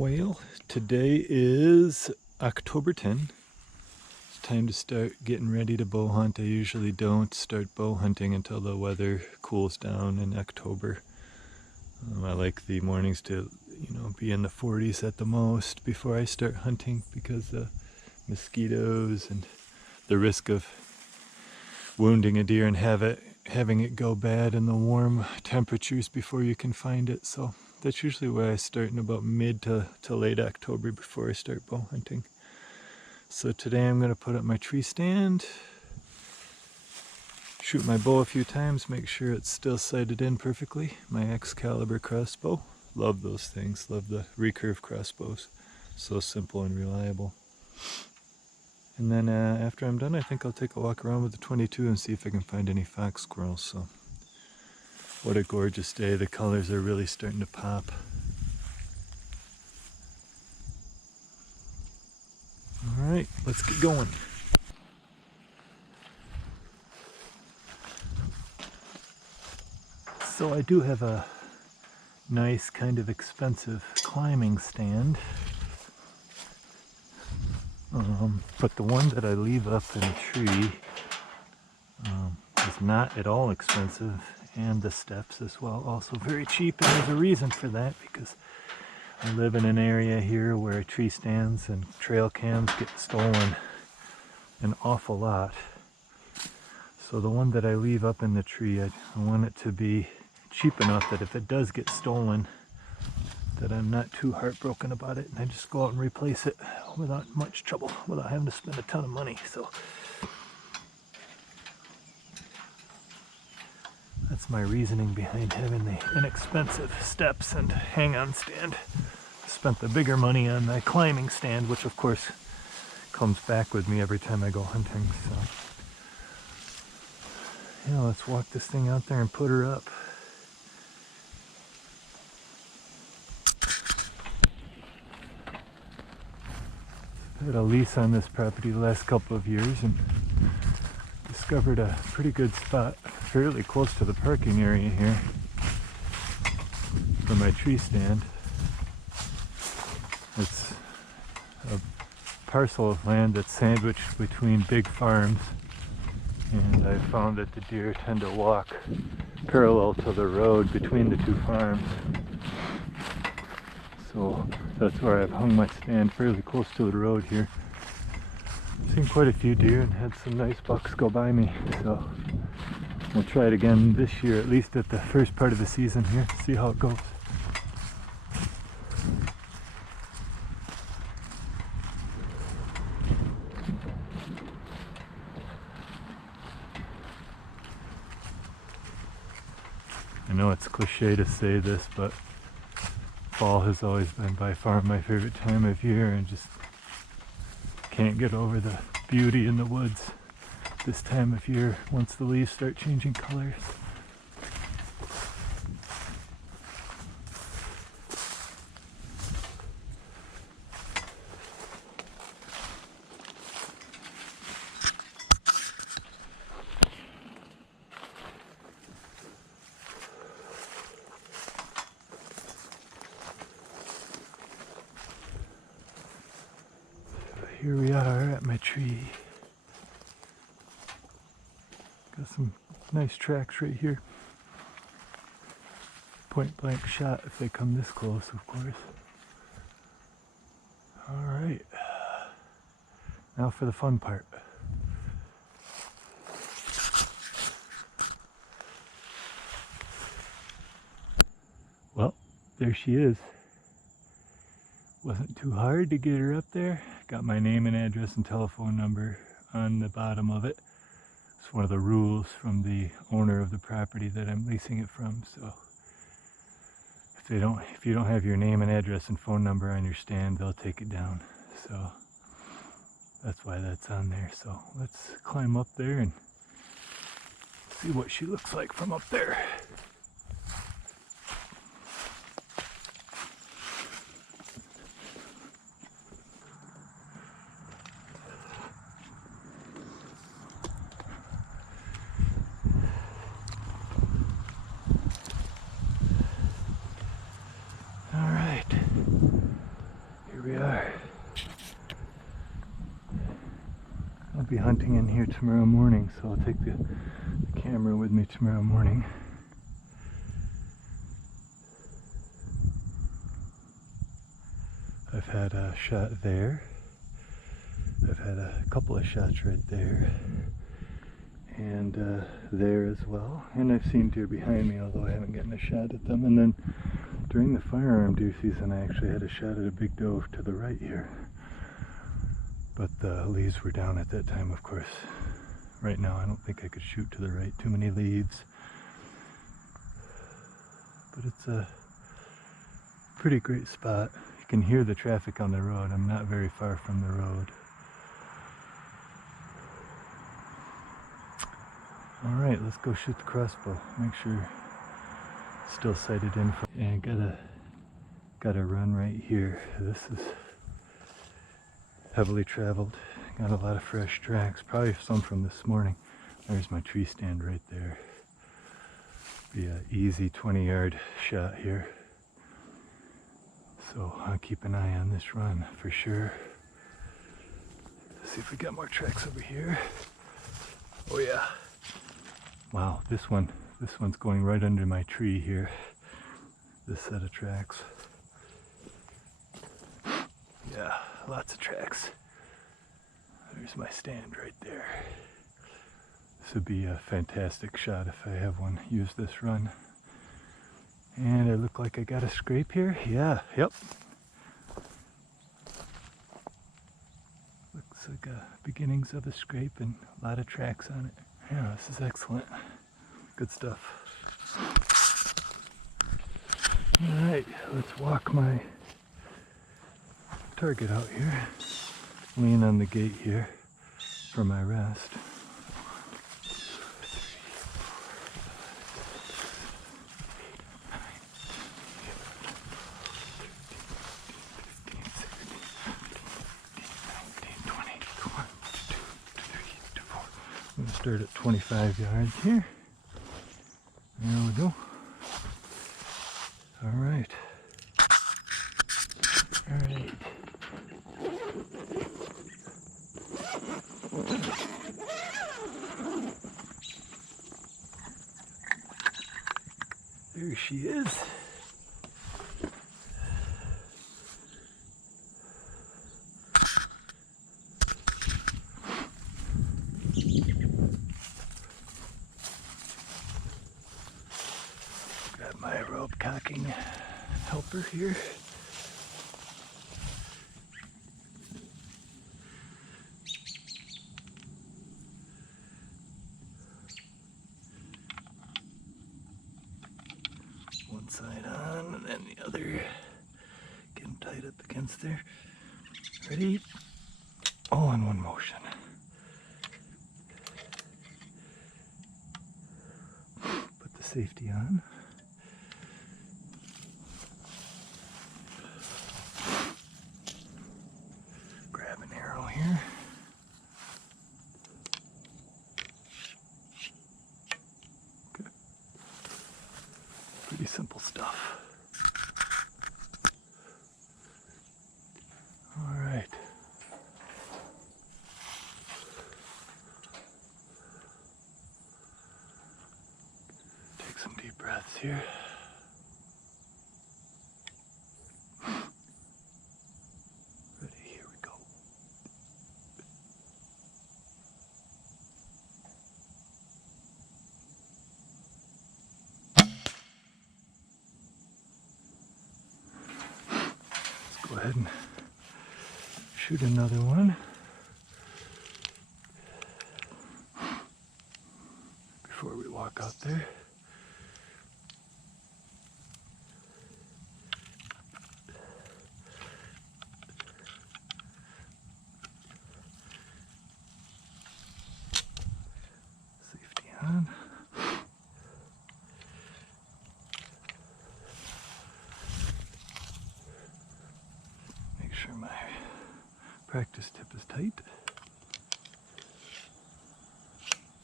Well, today is October 10. It's time to start getting ready to bow hunt. I usually don't start bow hunting until the weather cools down in October. I like the mornings to, be in the 40s at the most before I start hunting because the mosquitoes and the risk of wounding a deer and having it go bad in the warm temperatures before you can find it. So that's usually where I start in about mid to late October before I start bow hunting. So today I'm going to put up my tree stand, shoot my bow a few times, make sure it's still sighted in perfectly. My X-caliber crossbow. Love those things, love the recurve crossbows. So simple and reliable. And then after I'm done, I think I'll take a walk around with the 22 and see if I can find any fox squirrels. So what a gorgeous day. The colors are really starting to pop. All right, let's get going. So I do have a nice kind of expensive climbing stand. But the one that I leave up in a tree is not at all expensive, and the steps as well, also very cheap. And there's a reason for that, because I live in an area here where tree stands and trail cams get stolen an awful lot. So the one that I leave up in the tree, I want it to be cheap enough that if it does get stolen, that I'm not too heartbroken about it, and I just go out and replace it without much trouble, without having to spend a ton of money. So that's my reasoning behind having the inexpensive steps and hang-on stand. Spent the bigger money on the climbing stand, which of course comes back with me every time I go hunting. So yeah, let's walk this thing out there and put her up. I had a lease on this property the last couple of years and discovered a pretty good spot fairly close to the parking area here for my tree stand. It's a parcel of land that's sandwiched between big farms, and I found that the deer tend to walk parallel to the road between the two farms. So that's where I've hung my stand, fairly close to the road here. I've seen quite a few deer and had some nice bucks go by me, so we'll try it again this year, at least at the first part of the season here, see how it goes. I know it's cliche to say this, but fall has always been by far my favorite time of year, and just can't get over the beauty in the woods this time of year once the leaves start changing colors. Here we are at my tree. Got some nice tracks right here. Point blank shot if they come this close, of course. Alright, now for the fun part. Well, there she is. Wasn't too hard to get her up there. Got my name and address and telephone number on the bottom of it. It's one of the rules from the owner of the property that I'm leasing it from. So if you don't have your name and address and phone number on your stand, they'll take it down. So that's why that's on there. So let's climb up there and see what she looks like from up there. be hunting in here tomorrow morning, so I'll take the camera with me tomorrow morning. I've had a shot there. I've had a couple of shots right there. And there as well. And I've seen deer behind me, although I haven't gotten a shot at them. And then during the firearm deer season, I actually had a shot at a big doe to the right here. But the leaves were down at that time, of course. Right now, I don't think I could shoot to the right. Too many leaves. But it's a pretty great spot. You can hear the traffic on the road. I'm not very far from the road. Alright, let's go shoot the crossbow. Make sure it's still sighted in. And gotta run right here. This is heavily traveled. Got a lot of fresh tracks. Probably some from this morning. There's my tree stand right there. Be an easy 20-yard shot here. So I'll keep an eye on this run for sure. Let's see if we got more tracks over here. Oh yeah. Wow, this one's going right under my tree here. This set of tracks. Yeah, lots of tracks. There's my stand right there. This would be a fantastic shot if I have one use this run. And I look like I got a scrape here. Yeah, yep. Looks like beginnings of a scrape and a lot of tracks on it. Yeah, this is excellent. Good stuff. Alright, let's walk my target out here. Lean on the gate here for my rest. 1, 2, 3, 4. I'm going to start at 25 yards here. There we go. All right. There she is. Grab my rope cocking helper here. One side on and then the other. Getting tight up against there. Ready? All in one motion. Put the safety on. Grab an arrow here. Okay. Pretty simple stuff. All right. Take some deep breaths here. Ready, here we go. Let's go ahead and shoot another one. Before we walk out there. Safety on. Make sure my practice tip is tight.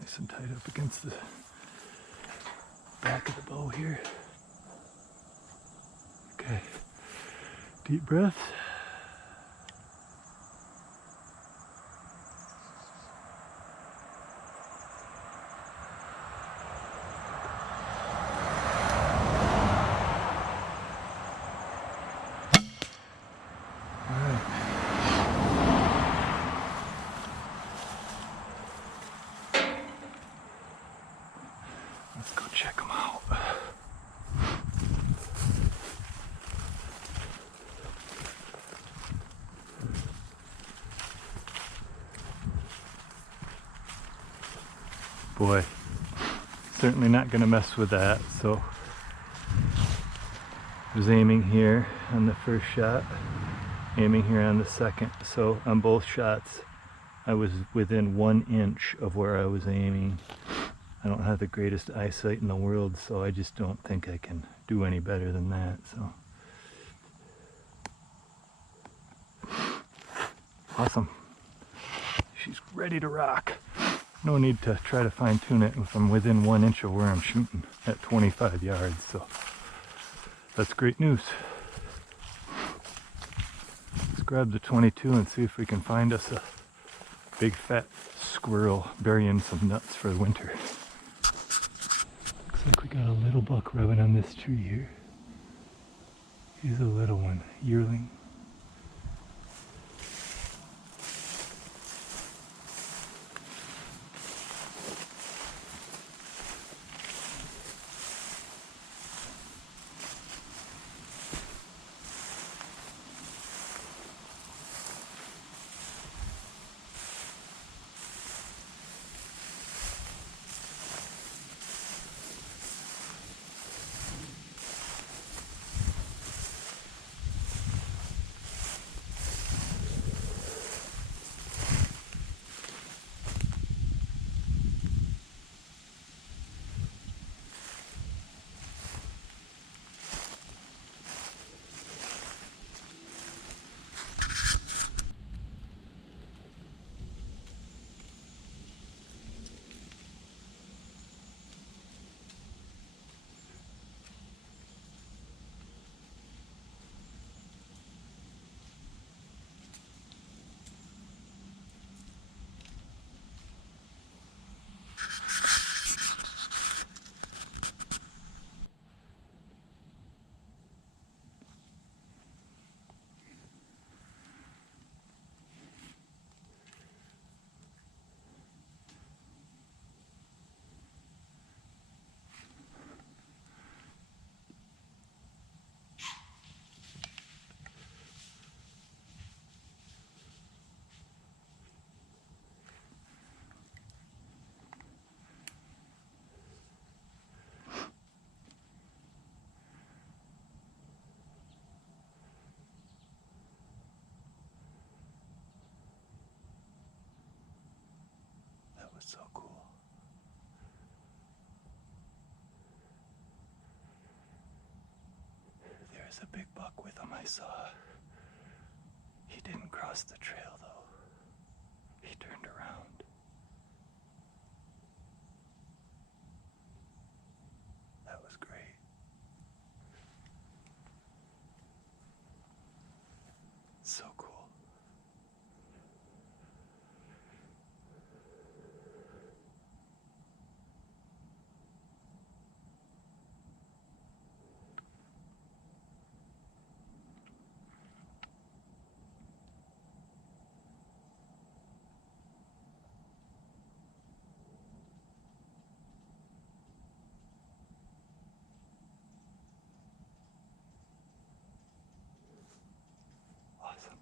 Nice and tight up against the back of the bow here. Okay, deep breath. boy. Certainly not going to mess with that. So I was aiming here on the first shot, aiming here on the second. So on both shots, I was within 1 inch of where I was aiming. I don't have the greatest eyesight in the world, so I just don't think I can do any better than that. So awesome. She's ready to rock. No need to try to fine tune it if I'm within 1 inch of where I'm shooting at 25 yards. So that's great news. Let's grab the 22 and see if we can find us a big fat squirrel burying some nuts for the winter. Looks like we got a little buck rubbing on this tree here. He's a little one, yearling. That was so cool. There's a big buck with him I saw. He didn't cross the trail though. He turned around. That was great. So cool. Awesome.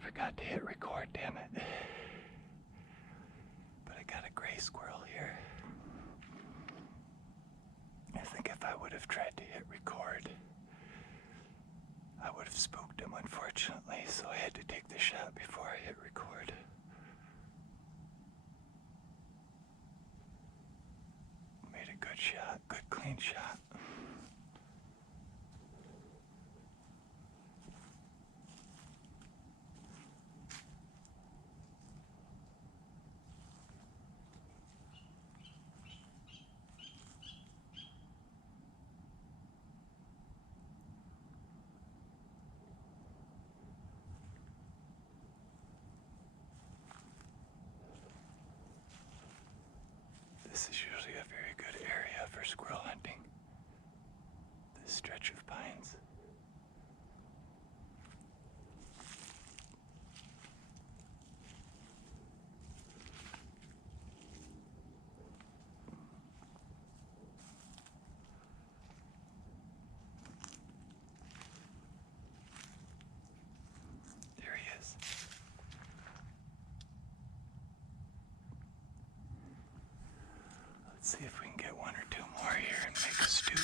Forgot to hit record, damn it. But I got a gray squirrel here. I think if I would have tried to hit record, I would have spooked him, unfortunately, so I had to take the shot before I hit record. Made a good shot, good clean shot. This is usually a very good area for squirrel hunting. This stretch of pines. Let's see if we can get one or two more here and make a stew.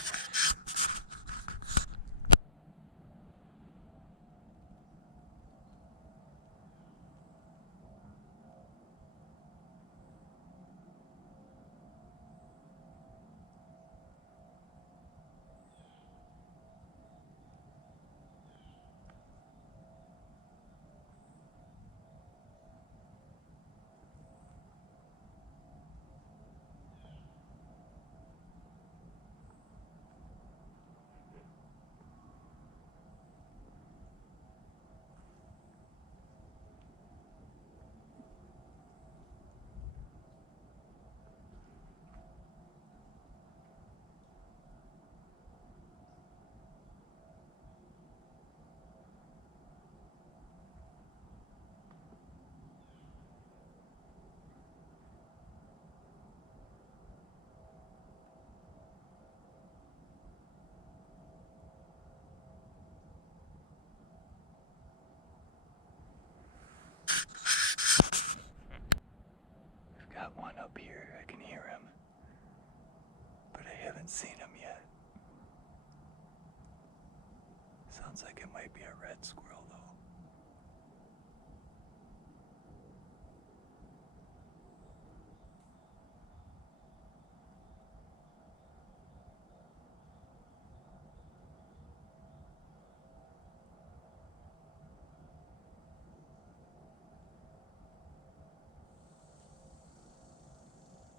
Got one up here, I can hear him, but I haven't seen him yet. Sounds like it might be a red squirrel though.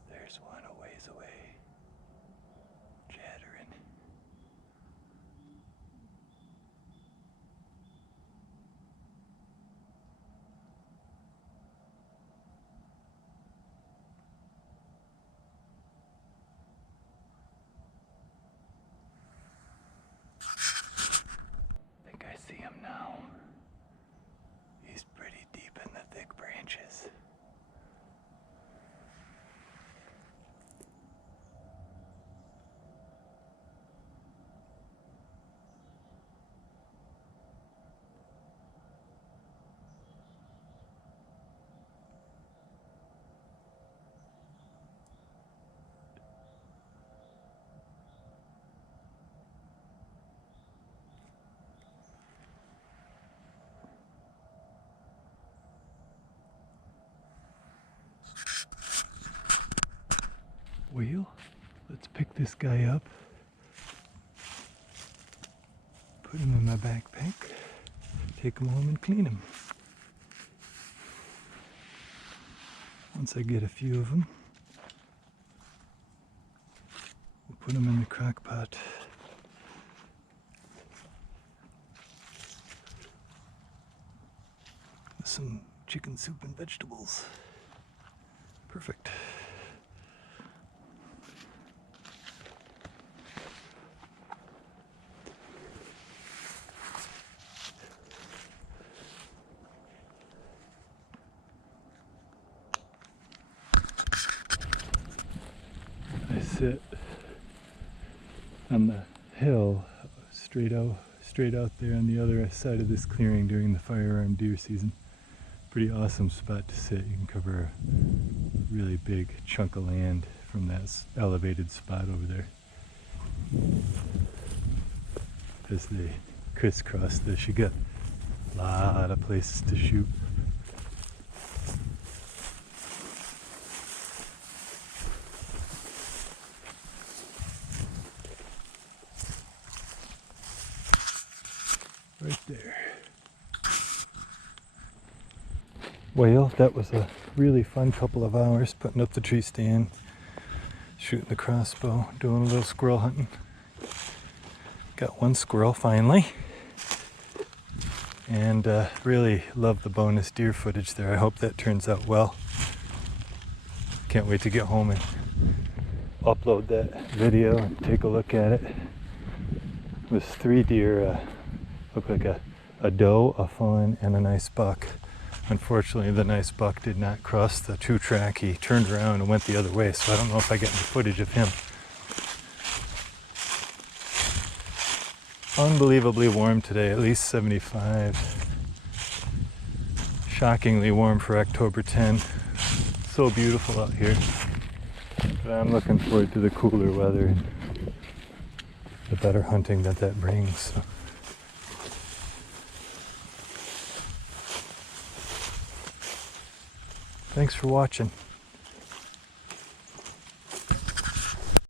There's one a ways away, chattering. I think I see him now. He's pretty deep in the thick branches. Well, let's pick this guy up, put him in my backpack, take him home and clean him. Once I get a few of them, we'll put them in the crock pot. With some chicken soup and vegetables. Perfect. I sit on the hill straight out there on the other side of this clearing during the firearm deer season. Pretty awesome spot to sit. You can cover a really big chunk of land from that elevated spot over there. As they crisscross this, you got a lot of places to shoot. Right there. Well, that was a really fun couple of hours putting up the tree stand, shooting the crossbow, doing a little squirrel hunting. Got one squirrel finally, and really love the bonus deer footage there. I hope that turns out well. Can't wait to get home and upload that video and take a look at it. It was 3 deer. Looked like a doe, a fawn, and a nice buck. Unfortunately, the nice buck did not cross the true track. He turned around and went the other way, so I don't know if I get any footage of him. Unbelievably warm today, at least 75. Shockingly warm for October 10. So beautiful out here. But I'm looking forward to the cooler weather and the better hunting that brings. So. Thanks for watching.